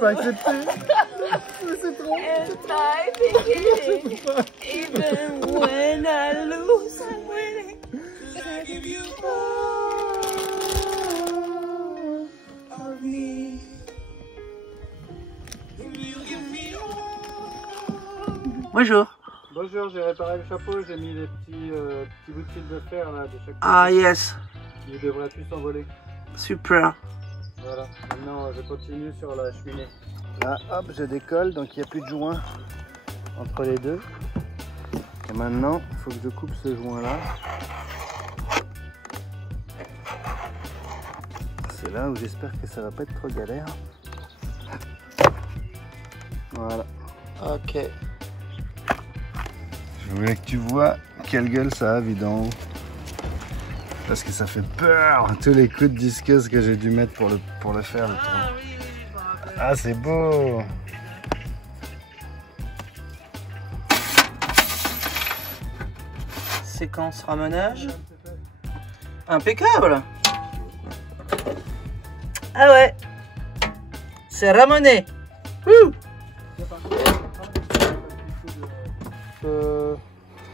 pas accepter. Mais c'est trop. Even when I lose, I'm winning. I give you all of me. Bonjour. Bonjour, j'ai réparé le chapeau, j'ai mis les petits bouts de fil de fer là de chaque côté. Ah yes, Il devrait plus s'envoler. super. Voilà, maintenant je continue sur la cheminée. Là, hop, je décolle, donc il n'y a plus de joint entre les deux. Et maintenant, il faut que je coupe ce joint là. C'est là où j'espère que ça va pas être trop galère. Voilà. Ok. Je voulais que tu vois quelle gueule ça a vu d'en haut. Parce que ça fait peur, tous les coups de disqueuse que j'ai dû mettre pour le faire. Le Ah oui, oui, je me rappelle. ah, c'est beau! Séquence ramenage. Impeccable. Ah ouais. C'est ramené. Wouh.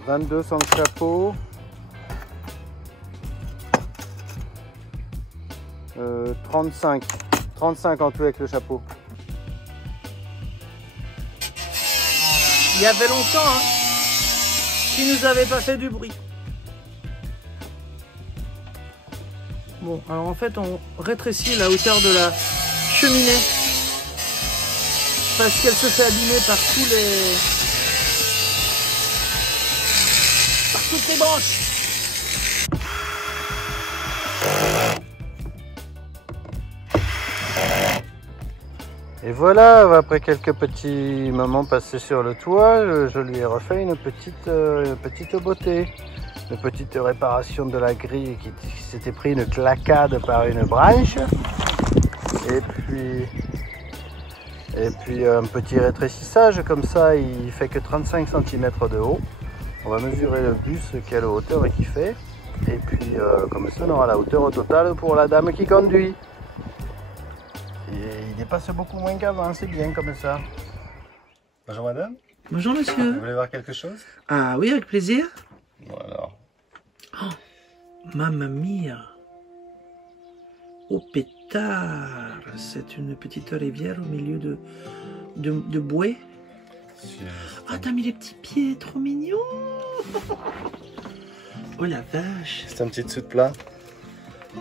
22 sans le chapeau. 35 en tout avec le chapeau. Il y avait longtemps, hein, qui nous avait pas fait du bruit. Bon, alors en fait, on rétrécit la hauteur de la cheminée parce qu'elle se fait abîmer par toutes les branches. Et voilà, après quelques petits moments passés sur le toit, je lui ai refait une petite beauté. Une petite réparation de la grille qui s'était pris une claquade par une branche. Et puis un petit rétrécissage, comme ça il fait que 35 cm de haut. On va mesurer le bus, quelle hauteur il fait. Et puis comme ça on aura la hauteur au total pour la dame qui conduit. Et il dépasse beaucoup moins qu'avant, c'est bien comme ça. Bonjour madame. Bonjour Vous monsieur. voulez voir quelque chose? Ah oui, avec plaisir. Voilà. Oh, mamma mia. Oh pétard. C'est une petite rivière au milieu de bouée. Ah, t'as mis les petits pieds, trop mignon. Oh la vache. C'est un petit dessous de plat.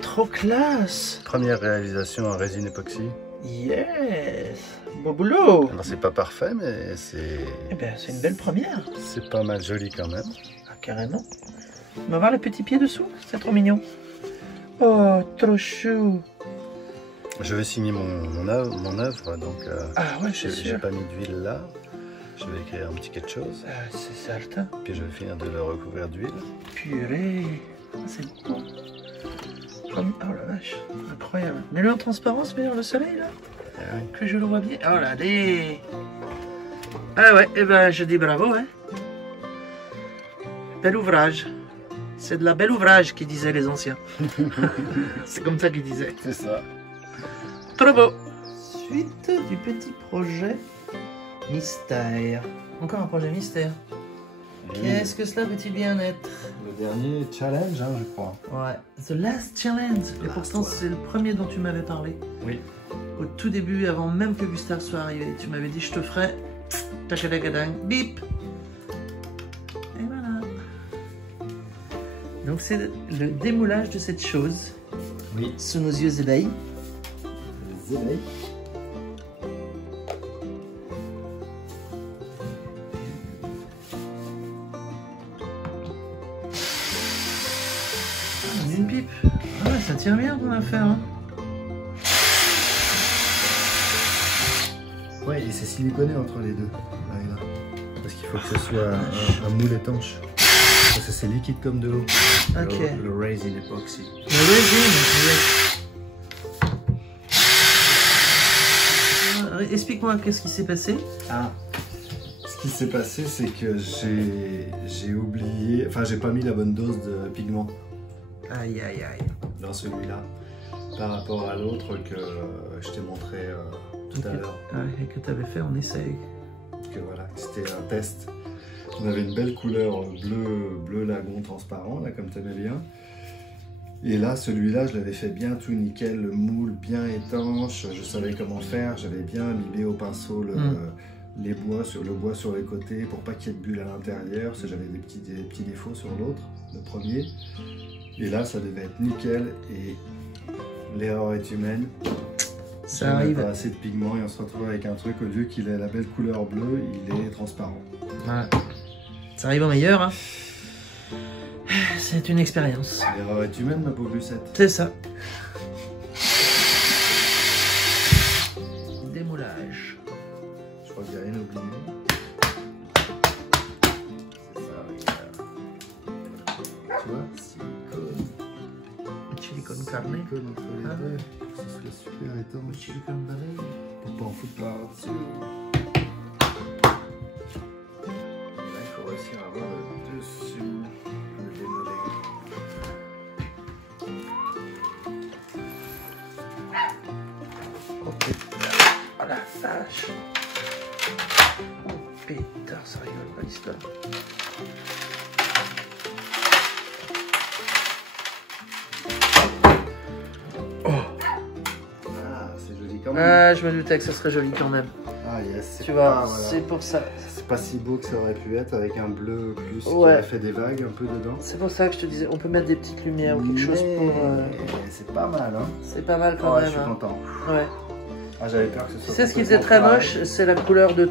Trop classe. Première réalisation en résine époxy. Yes. Beau boulot. Alors c'est pas parfait mais c'est Eh ben, c'est une belle première. c'est pas mal joli quand même. Ah, carrément. On va voir le petit pied dessous. C'est trop mignon. Oh, trop chou. Je vais signer mon œuvre donc Ah ouais, c'est j'ai sûr. pas mis d'huile là. Je vais écrire un petit quelque chose. Ah, c'est certain. Puis je vais finir de le recouvrir d'huile. Purée. Ah, c'est beau. Oh la vache. Incroyable. Mets-le en transparence, mais dans le soleil là. Ah oui. Que je le vois bien. Oh là des. Ah ouais, eh ben je dis bravo, hein. Bel ouvrage. C'est de la belle ouvrage, qui disaient les anciens. C'est comme ça qu'ils disaient. C'est ça. Trop beau. Suite du petit projet mystère. Encore un projet mystère. Qu'est-ce que cela peut-il bien être? Le dernier challenge, hein, je crois. Ouais. The Last Challenge. Et pourtant, c'est le premier dont tu m'avais parlé. Oui. Au tout début, avant même que Gustave soit arrivé, tu m'avais dit je te ferai tachadakadang, bip. Et voilà. Donc c'est le démoulage de cette chose. Oui. Sous nos yeux ébahis. Les éveils. Une pipe. Ah ouais, ça tient bien ton affaire. Hein. Ouais, et c'est siliconé entre les deux. Là et là. Parce qu'il faut que ce soit un moule étanche. Parce que c'est liquide comme de l'eau. Ok. Le raisin epoxy. Le résine. Explique-moi qu'est-ce qui s'est passé. Ah. Ce qui s'est passé, c'est que j'ai oublié, enfin j'ai pas mis la bonne dose de pigment Aïe aïe aïe. dans celui-là par rapport à l'autre que je t'ai montré tout tout à l'heure. Et que tu avais fait en essai. Que voilà, c'était un test. On avait une belle couleur bleu lagon transparent, là, comme tu aimais bien. Et là, celui-là, je l'avais fait bien tout nickel, le moule bien étanche, je savais comment faire, j'avais bien imbibé au pinceau le bois sur les côtés pour pas qu'il y ait de bulles à l'intérieur, parce que j'avais des petits défauts sur l'autre, le premier. Et là, ça devait être nickel, et l'erreur est humaine. Ça arrive. Pas assez de pigments et on se retrouve avec un truc, au lieu qu'il ait la belle couleur bleue, il est transparent. Ouais. Ça arrive au meilleur, hein. C'est une expérience. L'erreur est humaine, ma pauvre Lucette. C'est ça. Démoulage. Je crois qu'il n'y a rien oublié. C'est ça, regarde. Tu vois, silicone. Silicone carné. Silicone entre les deux, pour que ce soit super étanche. Silicone barré. Pour pas en foutre par-dessus. Là, il faut réussir à avoir le dessus. Le démoler. Oh pétard. Oh la vache. Oh pétard, ça rigole pas l'histoire. Ah, c'est joli quand même. Ah, je me doutais que ce serait joli quand même. Ah yes, Tu vois, voilà. c'est pour ça. C'est pas si beau que ça aurait pu être avec un bleu plus qui Ouais. aurait fait des vagues un peu dedans. C'est pour ça que je te disais, on peut mettre des petites lumières ou quelque chose pour... C'est pas mal, hein. C'est pas mal quand Oh, même. je suis hein. content. Ouais. Ah, j'avais peur que ce Tu soit. sais ce qui faisait très moche, c'est la couleur de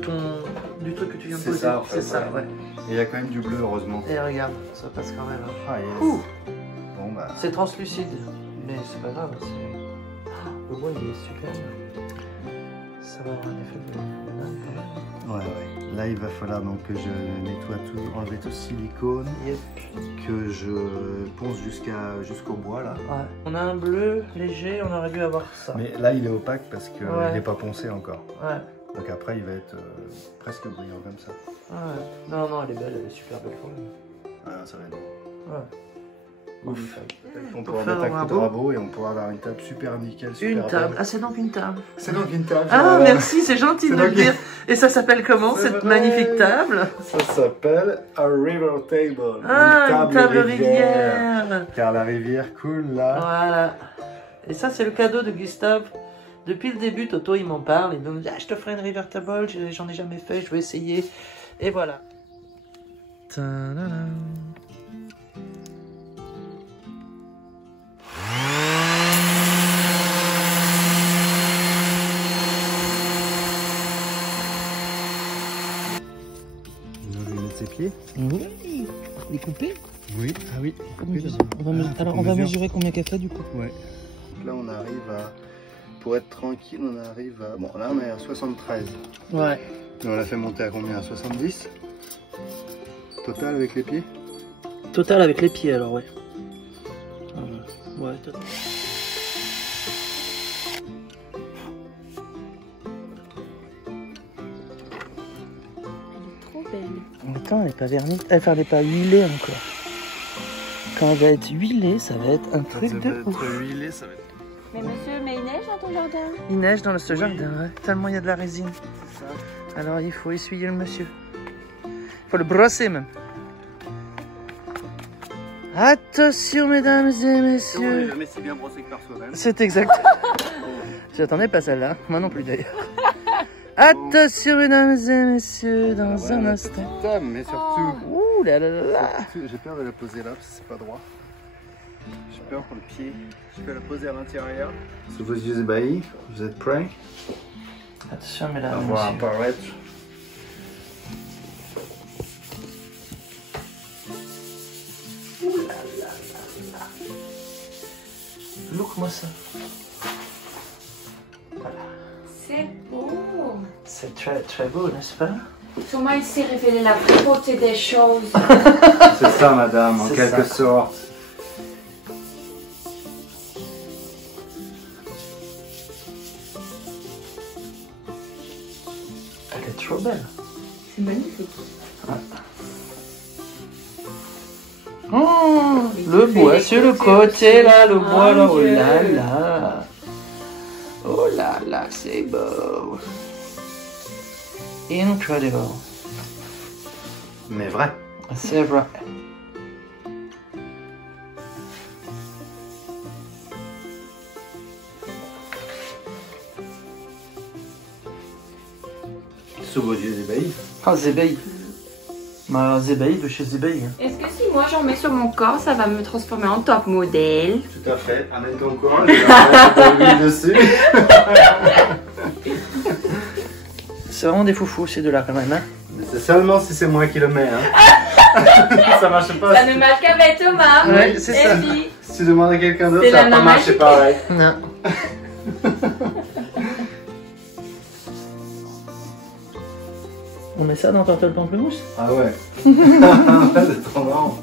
du truc que tu viens de C'est poser. ça, en fait, C'est ça, ouais. ouais. Et il y a quand même du bleu, heureusement. Et regarde, ça passe quand même. hein. Ah, yes. Ouh, Bon, bah. c'est translucide, mais c'est pas grave. Le bois il est superbe. Ça va avoir un effet de dingue quand même. Ouais, ouais. Là, il va falloir donc que je nettoie tout, enlever tout ce silicone, Yep. que je ponce jusqu'au bois là. Ouais. On a un bleu léger, on aurait dû avoir ça. Mais là, il est opaque parce qu'il Ouais. n'est pas poncé encore. Ouais. Donc après, il va être presque brillant comme ça. Ouais. Non, non, elle est belle, elle est super belle quand même. Ah, ça va être bon. Ouais. Ouf. On Pour pourra faire mettre un un coup de rabot. rabot et on pourra avoir une table super nickel. Super Une table. belle. Ah, c'est donc une table. C'est donc une table. Ah, merci, c'est gentil de C'est me le donc- dire. Et ça s'appelle comment, C'est cette vrai. magnifique table? Ça s'appelle a river table. Ah, une table rivière. Car la rivière coule là. Voilà. Et ça, c'est le cadeau de Gustave. Depuis le début, Toto, il m'en parle. Il me dit, ah, je te ferai une river table, j'en ai jamais fait, je vais essayer. Et voilà. Ta-da-da. On va lui mettre ses pieds. Oui. Découpé. Oui, ah oui. Alors, on va mesurer combien qu'elle fait du coup. Ouais. Là, on arrive à. Pour être tranquille, on arrive à. Bon, là, on est à 73. Ouais. Et on l'a fait monter à combien? À 70 total avec les pieds? Total avec les pieds, alors, ouais. Ouais, total. Trop belle. Attends, elle n'est pas vernie. Enfin, elle n'est pas huilée encore. Quand elle va être huilée, ça va être un truc de ouf. huilé, ça va être. Mais monsieur, mais il neige dans ton jardin? Il neige dans ce jardin, ouais. Tellement il y a de la résine. C'est ça. Alors il faut essuyer le monsieur. Il faut le brosser même. Attention mesdames et messieurs. jamais si bien brossé que par soi-même. C'est exact. J'attendais pas celle-là. Moi non plus d'ailleurs. Attention mesdames et messieurs, dans un instant. Table, mais surtout. Ouh là là là là. J'ai peur de la poser là parce que c'est pas droit. J'ai peur pour le pied. Je peux la poser à l'intérieur. Sous vos yeux ébahis, vous êtes prêts? Attention On mesdames et va messieurs. apparaître. Look-moi ça. C'est beau. C'est très très beau, n'est-ce pas? Thomas, il s'est révélé la beauté des choses. C'est ça, madame, en C'est quelque ça. sorte. Elle est trop belle. C'est magnifique. Oh, Il le fait bois des sur le côtés côté aussi. là, le bois là, oh Dieu. là là. Oh là là, C'est beau. Incredible. Mais vrai. C'est vrai. Sauvager Zébaï. Ah, Zébaï. Bah, Zébaï de chez Zébaï. Est-ce que si moi j'en mets sur mon corps, ça va me transformer en top modèle? Tout à fait. Amène ton courant, je vais mettre de l'huile dessus. C'est vraiment des foufous, ces deux-là, quand même. Hein. Mais c'est seulement si c'est moi qui le mets. Hein. Ça marche pas. Ça ne marche qu'avec Thomas. Ouais, c'est ça. Et puis, Si tu demandes à quelqu'un d'autre, C'est ça va la pas main marcher magique. pareil. Non. On met ça dans Turtle Pamplemousse? Ah ouais. C'est trop marrant.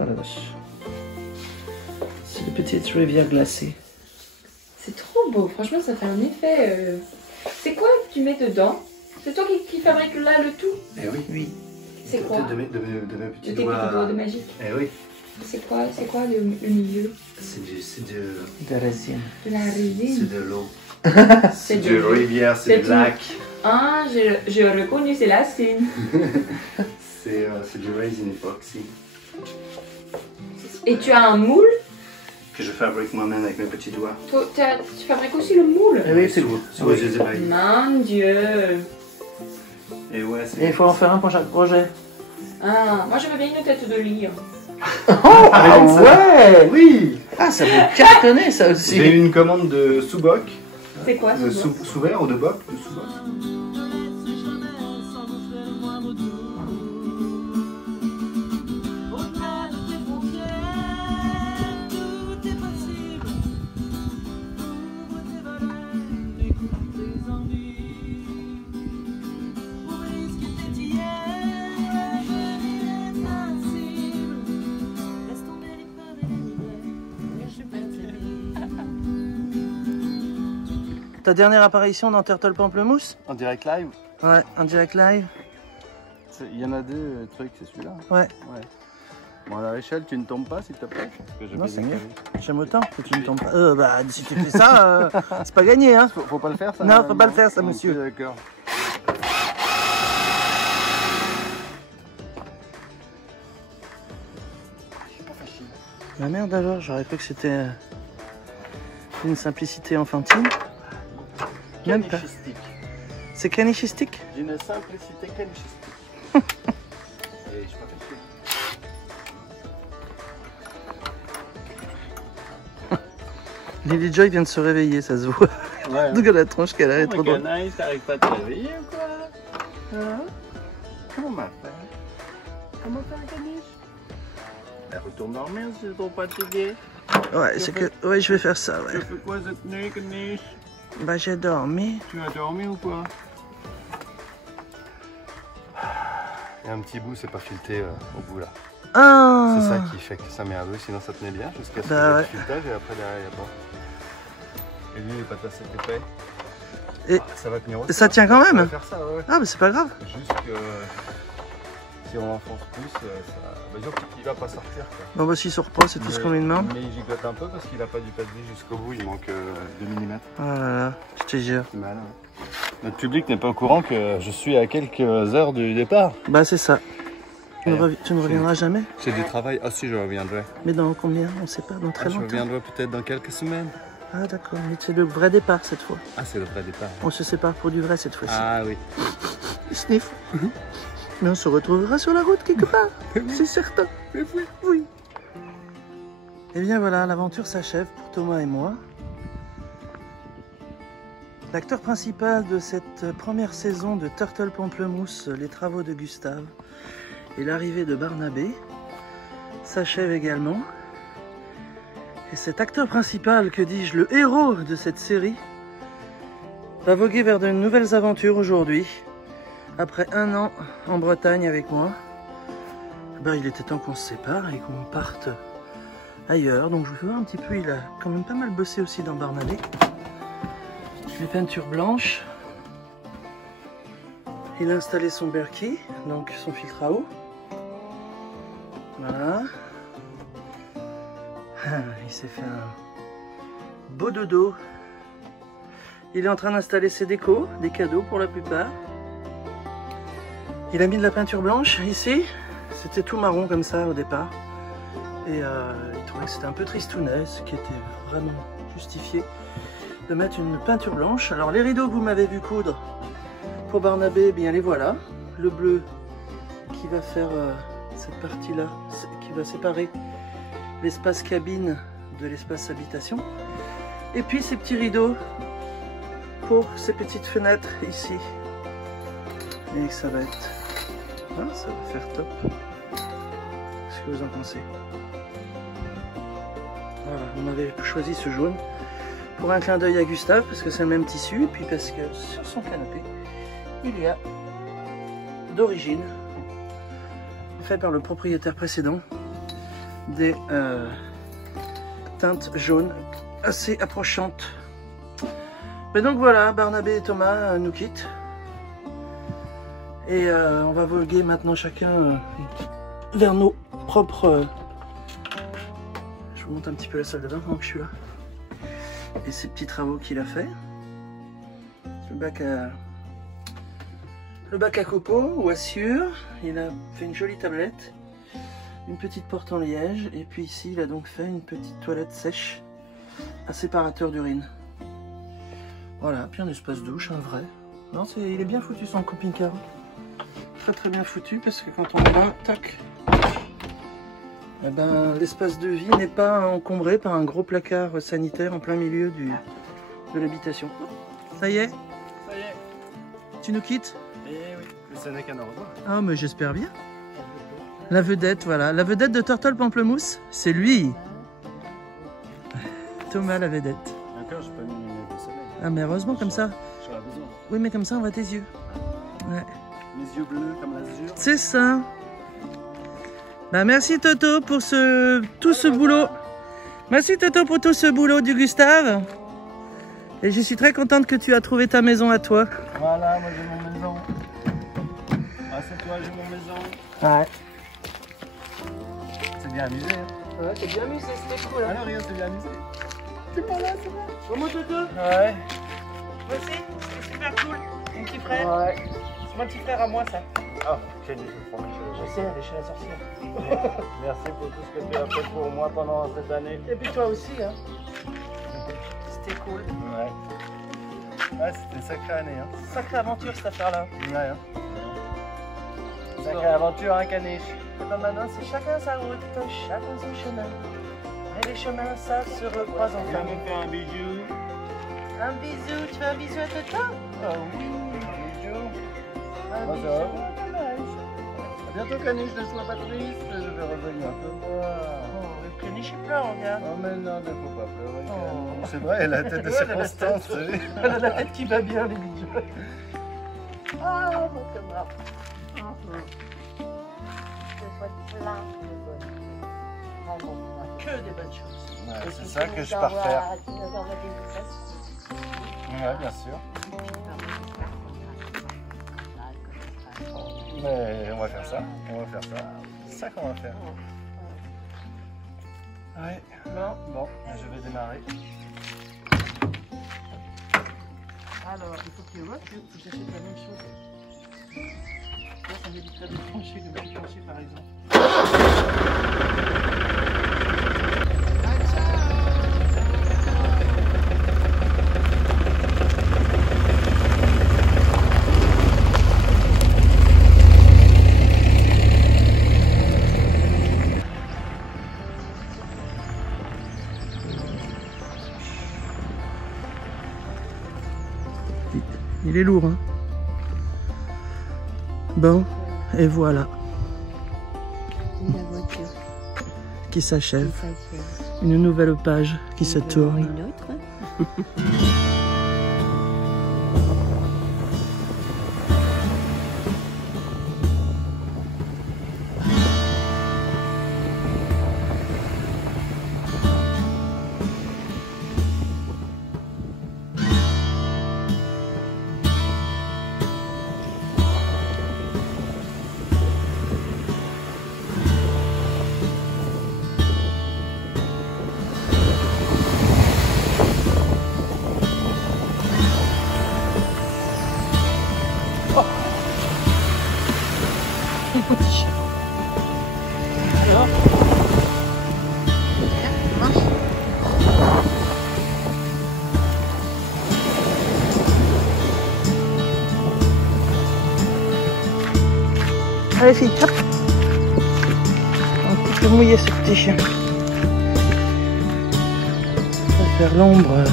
Oh la vache. C'est des petites rivières glacées. c'est trop beau. Franchement, ça fait un effet. C'est quoi que tu mets dedans? C'est toi qui fabrique là le tout? Eh oui. Oui. C'est quoi? De mes De petits tes petits doigts. doigts de magie. Eh oui. C'est quoi le milieu? C'est De résine. De la résine. de l'eau. C'est C'est du rivière, c'est c'est du du- lac. Ah, j'ai reconnu, c'est la Seine. C'est du raisin epoxy Et tu as un moule? que je fabrique moi-même avec mes petits doigts. Toi, tu fabriques aussi le moule? Eh oui, c'est Sous les yeux ébahis. Mon Dieu. Et ouais, Et il faut en faire un pour chaque projet. Ah, moi je veux bien une tête de lit. Ah ouais! Oui. Ah, ça peut cartonner ça aussi. J'ai eu une commande de sous-boc, C'est quoi de ce bois sous-verre ou de boc, de sous-boc. Ta dernière apparition dans Turtle Pamplemousse? En direct live. Ouais, en direct live. Il y en a deux trucs, c'est celui-là. Ouais. Bon, à la échelle, tu ne tombes pas s'il te plaît. Non, c'est mieux. J'aime autant que tu ne tombes pas. Bah, si tu fais ça, c'est pas gagné, hein. Faut pas le faire ça? Non, faut pas le faire, ça, Ok, monsieur. D'accord. La merde alors, j'aurais cru que c'était une simplicité enfantine. Même pas. Canichistique. C'est canichistique? D'une simplicité canichistique. Et je préfère que Lily Joy vient de se réveiller, ça se voit. ouais. Donc la tronche qu'elle a, elle est trop drôle. Canaille, t'arrives pas à te réveiller ou quoi? Hein? Comment m'a fait? Comment faire un caniche? Elle retourne dormir si c'est trop fatigué. Ouais, c'est que. Ouais, je vais faire ça, Tu ouais. fais quoi cette nuit, caniche? Bah, j'ai dormi. Tu as dormi ou quoi? Il y a un petit bout, c'est pas fileté au bout là. Ah! C'est ça qui fait que ça merdouille, sinon ça tenait bien jusqu'à ce que Bah j'ai ouais. le filetage et après derrière il n'y a pas. Et lui il est pas assez épais. Et ça va tenir aussi. ça tient quand On va même? faire ça, ouais. Ah, bah, c'est pas grave. Juste que si on l'enfonce plus, ça... bah, disons qu'il va pas sortir. Quoi. Bon, bah, s'il se repose, c'est tout ce qu'on lui demande. Mais il gigote un peu parce qu'il a pas du pas de vie jusqu'au bout, il manque 2 mm. Oh là là, je te jure. C'est mal. Hein. Notre public n'est pas au courant que je suis à quelques heures du départ. Bah, c'est ça. Tu ne reviendras jamais? C'est du travail. Ah si, je reviendrai. Mais dans combien? On sait pas, dans très Je longtemps. reviendrai peut-être dans quelques semaines. Ah, d'accord, mais c'est le vrai départ cette fois. Ah, c'est le vrai départ. On se sépare pour du vrai cette fois-ci. Ah oui. Sniff. Mais on se retrouvera sur la route quelque part, c'est certain. Oui. Et bien voilà, l'aventure s'achève pour Thomas et moi. L'acteur principal de cette première saison de Turtle Pamplemousse, les travaux de Gustave et l'arrivée de Barnabé s'achève également. Et cet acteur principal, que dis-je, le héros de cette série, va voguer vers de nouvelles aventures aujourd'hui. Après 1 an en Bretagne avec moi, ben, il était temps qu'on se sépare et qu'on parte ailleurs. Donc je vais voir un petit peu, il a quand même pas mal bossé aussi dans Barnabé. Les peintures blanches. Il a installé son Berkey, donc son filtre à eau. Voilà. Il s'est fait un beau dodo. Il est en train d'installer ses décos, des cadeaux pour la plupart. Il a mis de la peinture blanche ici. C'était tout marron comme ça au départ. Et il trouvait que c'était un peu tristounet, ce qui était vraiment justifié de mettre une peinture blanche. Alors les rideaux que vous m'avez vu coudre pour Barnabé, eh bien les voilà. Le bleu qui va faire cette partie-là, qui va séparer l'espace cabine de l'espace habitation. Et puis ces petits rideaux pour ces petites fenêtres ici. Et ça va être... hein, ça va faire top. Qu'est-ce que vous en pensez? Voilà, on avait choisi ce jaune pour un clin d'œil à Gustave parce que c'est le même tissu et puis parce que sur son canapé il y a d'origine, fait par le propriétaire précédent, des teintes jaunes assez approchantes. Mais donc voilà, Barnabé et Thomas nous quittent et on va voguer maintenant chacun vers nos propres... Je vous montre un petit peu la salle de bain pendant que je suis là. Et ces petits travaux qu'il a fait. Le bac à copeaux ou à sciure. Il a fait une jolie tablette. Une petite porte en liège. Et puis ici, il a donc fait une petite toilette sèche à séparateur d'urine. Voilà, puis un espace douche, un vrai. Non, il est bien foutu son camping-car. Très bien foutu parce que quand on va, tac. Eh ben, l'espace de vie n'est pas encombré par un gros placard sanitaire en plein milieu de l'habitation. Ça y est? Ça y est. Tu nous quittes? Eh oui, ce n'est qu'un au revoir. Ah, mais j'espère bien. La vedette, voilà. La vedette de Turtle Pamplemousse, c'est lui. Thomas, la vedette. Encore, je n'ai pas mis mes lunettes de soleil. Ah, mais heureusement, comme ça. J'aurais besoin. Oui, mais comme ça, on voit tes yeux. Ouais. Les yeux bleus comme l'azur. C'est ça. Bah, merci Toto pour tout ce boulot. Merci Toto pour tout ce boulot du Gustave. Et je suis très contente que tu as trouvé ta maison à toi. Voilà, moi j'ai mon maison. Ah, c'est toi, j'ai mon maison. Ouais. C'est bien amusé. Hein. Ouais, c'est bien amusé, c'était cool. Hein. Alors, regarde, c'est bien amusé. C'est pas là, c'est là. Comment Toto? Ouais. Moi aussi, c'est super cool. Mon petit frère. Ouais. C'est mon petit frère à moi, ça. Ah, quel défaut. Je sais, elle est chez la sorcière. Merci pour tout ce que tu as fait pour moi pendant cette année. Et puis toi aussi, hein. C'était cool. Ouais. Ah, c'était une sacrée année. Hein. Sacrée aventure cette affaire-là. Ouais. Hein. Sacrée aventure, hein, caniche. Et ben maintenant, c'est chacun sa route, chacun son chemin. Et les chemins, ça se recroise Viens enfin. me faire un bijou. Un bisou, tu fais un bisou à Toto? Oh oui. Bijou. Un Bonjour. bisou. À bientôt, caniche, ne sois pas triste. Je vais revenir te voir. Oh, le caniche il pleure, regarde. Oh, mais non, ne faut pas pleurer. Oh. C'est vrai, elle a la tête de Ouais, elle a la circonstance. tête. Elle a la tête qui va bien, les bijoux. Ah, mon connard. Que des bonnes choses. Ouais, c'est ça que je pars faire. Ouais, bien sûr. Mais on va faire ça. C'est ça qu'on va faire. Ouais. Bon, je vais démarrer. Alors, il faut que tu vois que tu achètes la même chose. Là, ça m'éviterait de trancher, de mal trancher par exemple. Il est lourd, hein. Bon, et voilà. La voiture qui s'achève. qui s'achève. Une nouvelle page qui se Il y en aura tourne. Une autre. Alors, allez fille, hop. Un petit peu mouillé ce petit chien. On va faire l'ombre.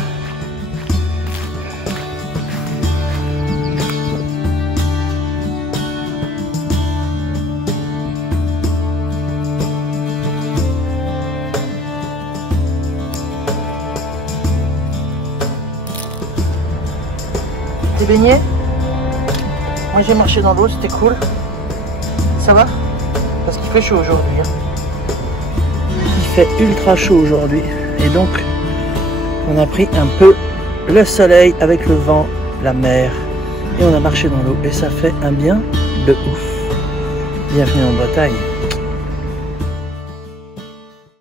T'es baigné? Moi j'ai marché dans l'eau, c'était cool. Ça va? Parce qu'il fait chaud aujourd'hui. Hein. Il fait ultra chaud aujourd'hui. Et donc, on a pris un peu le soleil avec le vent, la mer. Et on a marché dans l'eau. Et ça fait un bien de ouf. Bienvenue en Bretagne.